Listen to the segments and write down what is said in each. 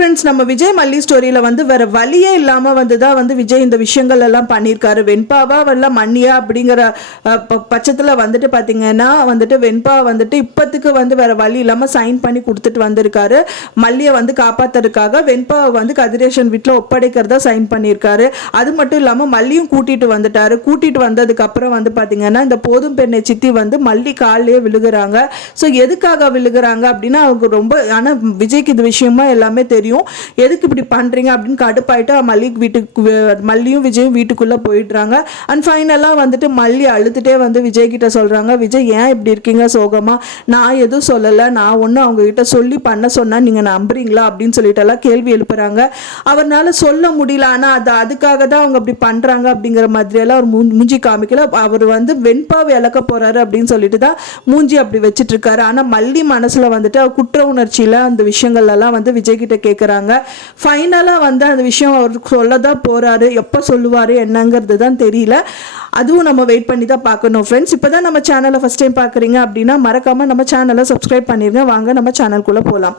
Friends, நம்ம விஜய் மல்லி ஸ்டோரியில் வந்து வேற வழியே இல்லாமல் வந்து தான் வந்து விஜய் இந்த விஷயங்கள் எல்லாம் பண்ணியிருக்காரு. வெண்பாவா வரல மண்ணியா அப்படிங்கிற பட்சத்தில் வந்துட்டு பார்த்தீங்கன்னா வந்துட்டு வெண்பா வந்துட்டு இப்போத்துக்கு வந்து வேற வழி இல்லாமல் சைன் பண்ணி கொடுத்துட்டு வந்திருக்காரு. மல்லியை வந்து காப்பாற்றுறதுக்காக வெண்பாவை வந்து கதிரேஷன் வீட்டில் ஒப்படைக்கிறதா சைன் பண்ணியிருக்காரு. அது மட்டும் இல்லாமல் மல்லியும் கூட்டிகிட்டு வந்துட்டாரு. கூட்டிகிட்டு வந்ததுக்கப்புறம் வந்து பார்த்தீங்கன்னா இந்த போதும் பெண்ணை சித்தி வந்து மல்லி காலையே விழுகிறாங்க. ஸோ எதுக்காக விழுகிறாங்க அப்படின்னா அவங்க ரொம்ப, ஆனால் விஜய்க்கு இந்த விஷயமா எல்லாமே தெரியும். எதுக்கு இப்படி பண்றீங்க அப்படின்னு கடுப்பாயிட்டு மல்லியும் விஜயும் வீட்டுக்குள்ள போயிடுறாங்க. அண்ட் ஃபைனலாக வந்துட்டு மல்லி அழுதுட்டே வந்து விஜய் கிட்ட சொல்றாங்க, விஜய் ஏன் இப்படி இருக்கீங்க சோகமா, நான் எதுவும் சொல்லலை, நான் ஒன்றும் அவங்க கிட்ட சொல்லி பண்ண சொன்னா நீங்க நம்புறீங்களா அப்படின்னு சொல்லிட்டு எல்லாம் கேள்வி எழுப்புறாங்க. அவரால் சொல்ல முடியல, ஆனால் அதுக்காக தான் அவங்க அப்படி பண்றாங்க அப்படிங்கிற மாதிரியெல்லாம் அவர் மூஞ்சி காமிக்கல. அவர் வந்து வெண்பாவை இழக்க போறாரு அப்படின்னு சொல்லிட்டு தான் மூஞ்சி அப்படி வச்சுட்டு இருக்காரு. ஆனால் மல்லி மனசுல வந்துட்டு குற்ற உணர்ச்சியில அந்த விஷயங்கள் எல்லாம் வந்து விஜய் கிட்ட கேட்குறாங்க. ஃபைனலாக வந்து அந்த விஷயம் அவருக்கு சொல்ல தான் போகிறாரு. எப்போ சொல்லுவார் என்னங்கிறது தான் தெரியல. அதுவும் நம்ம வெயிட் பண்ணி தான் பார்க்கணும். ஃப்ரெண்ட்ஸ், இப்போ தான் நம்ம சேனலை ஃபஸ்ட் டைம் பார்க்குறீங்க அப்படின்னா மறக்காமல் நம்ம சேனலை சப்ஸ்கிரைப் பண்ணிடுங்க. வாங்க நம்ம சேனலுக்குள்ளே போகலாம்.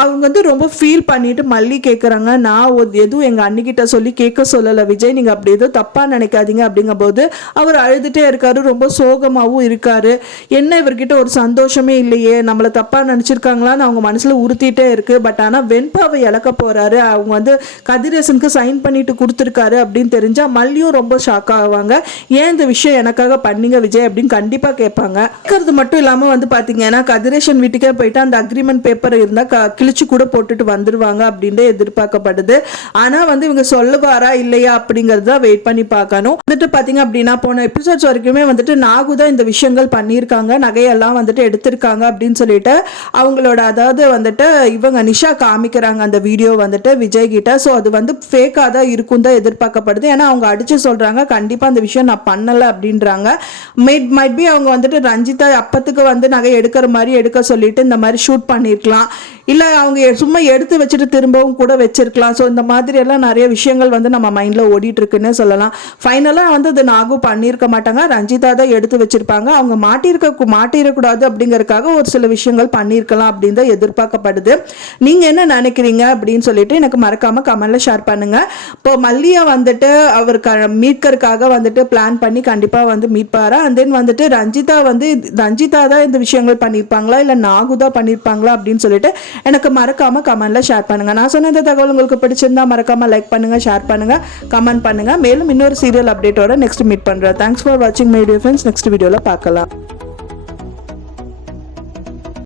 அவங்க வந்து ரொம்ப ஃபீல் பண்ணிட்டு மல்லி கேட்குறாங்க, நான் எதுவும் எங்கள் அண்ணிக்கிட்ட சொல்லி கேட்க சொல்லலை விஜய், நீங்கள் அப்படி எதுவும் தப்பாக நினைக்காதீங்க அப்படிங்கும்போது அவர் அழுதுகிட்டே இருக்காரு. ரொம்ப சோகமாகவும் இருக்காரு. என்ன இவர்கிட்ட ஒரு சந்தோஷமே இல்லையே, நம்மளை தப்பாக நினச்சிருக்காங்களான்னு அவங்க மனசில் உறுத்திட்டே இருக்கு. பட் ஆனால் வெண்பாவை இழக்க போகிறாரு, அவங்க வந்து கதிரேசனுக்கு சைன் பண்ணிட்டு கொடுத்துருக்காரு அப்படின்னு தெரிஞ்சால் மல்லியும் ரொம்ப ஷாக் ஆவாங்க. ஏன் இந்த விஷயம் எனக்காக பண்ணீங்க விஜய் அப்படின்னு கண்டிப்பாக கேட்பாங்க. கேட்கறது மட்டும் இல்லாமல் வந்து பார்த்தீங்கன்னா கதிரேசன் வீட்டுக்கே போயிட்டு அந்த அக்ரிமெண்ட் பேப்பர் இருந்தால் கிழிச்சு கூட போட்டுட்டு வந்துருவாங்க அப்படின்னு எதிர்பார்க்கப்படுது. ஆனா வந்து இவங்க சொல்லுவாரா இல்லையா அப்படிங்கறத வெயிட் பண்ணி பார்க்கணும். வந்துட்டு பாத்தீங்க அப்படின்னா போன எபிசோட்ஸ் வரைக்குமே வந்துட்டு நாகு தான் இந்த விஷயங்கள் பண்ணியிருக்காங்க, நகையெல்லாம் வந்துட்டு எடுத்திருக்காங்க அப்படின்னு சொல்லிட்டு அவங்களோட, அதாவது வந்துட்டு இவங்க நிஷா காமிக்கிறாங்க அந்த வீடியோ வந்துட்டு விஜய் கிட்ட. ஸோ அது வந்து ஃபேக்காக தான் இருக்கும் தான் எதிர்பார்க்கப்படுது. ஏன்னா அவங்க அடிச்சு சொல்றாங்க கண்டிப்பா அந்த விஷயம் நான் பண்ணல அப்படின்றாங்க. மைட் பி அவங்க வந்துட்டு ரஞ்சிதா அப்பத்துக்கு வந்து நகை எடுக்கிற மாதிரி எடுக்க சொல்லிட்டு இந்த மாதிரி ஷூட் பண்ணிருக்கலாம், இல்லை அவங்க சும்மா எடுத்து வச்சுட்டு திரும்பவும் கூட வச்சிருக்கலாம். ஸோ இந்த மாதிரி எல்லாம் நிறைய விஷயங்கள் வந்து நம்ம மைண்டில் ஓடிட்டு இருக்குன்னு சொல்லலாம். ஃபைனலாக வந்து அது நாகு பண்ணியிருக்க மாட்டாங்க, ரஞ்சிதா தான் எடுத்து வச்சிருப்பாங்க. அவங்க மாட்டிடக்கூடாது அப்படிங்கறதுக்காக ஒரு சில விஷயங்கள் பண்ணியிருக்கலாம் அப்படின்னு தான் எதிர்பார்க்கப்படுது. நீங்கள் என்ன நினைக்கிறீங்க அப்படின்னு சொல்லிட்டு எனக்கு மறக்காம கமெண்ட்ல ஷேர் பண்ணுங்க. இப்போ மல்லியை வந்துட்டு அவர் மீட்கறதுக்காக வந்துட்டு பிளான் பண்ணி கண்டிப்பாக வந்து மீட்பாரா, அண்ட் தென் வந்துட்டு ரஞ்சிதா தான் இந்த விஷயங்கள் பண்ணியிருப்பாங்களா இல்லை நாகு தான் பண்ணியிருப்பாங்களா அப்படின்னு சொல்லிட்டு எனக்கு மறக்காம கமெண்ட்ல ஷேர் பண்ணுங்க. நான் சொன்ன இந்த தகவல் உங்களுக்கு பிடிச்சிருந்தா மறக்காம லைக் பண்ணுங்க, ஷேர் பண்ணுங்க, கமெண்ட் பண்ணுங்க. மேலும் இன்னொரு சீரியல் அப்டேட்டோட நெக்ஸ்ட் மீட் பண்றேன். தேங்க்ஸ் ஃபார் வாட்சிங் மை டியர் ஃப்ரெண்ட்ஸ். நெக்ஸ்ட் வீடியோல பார்க்கலாம்.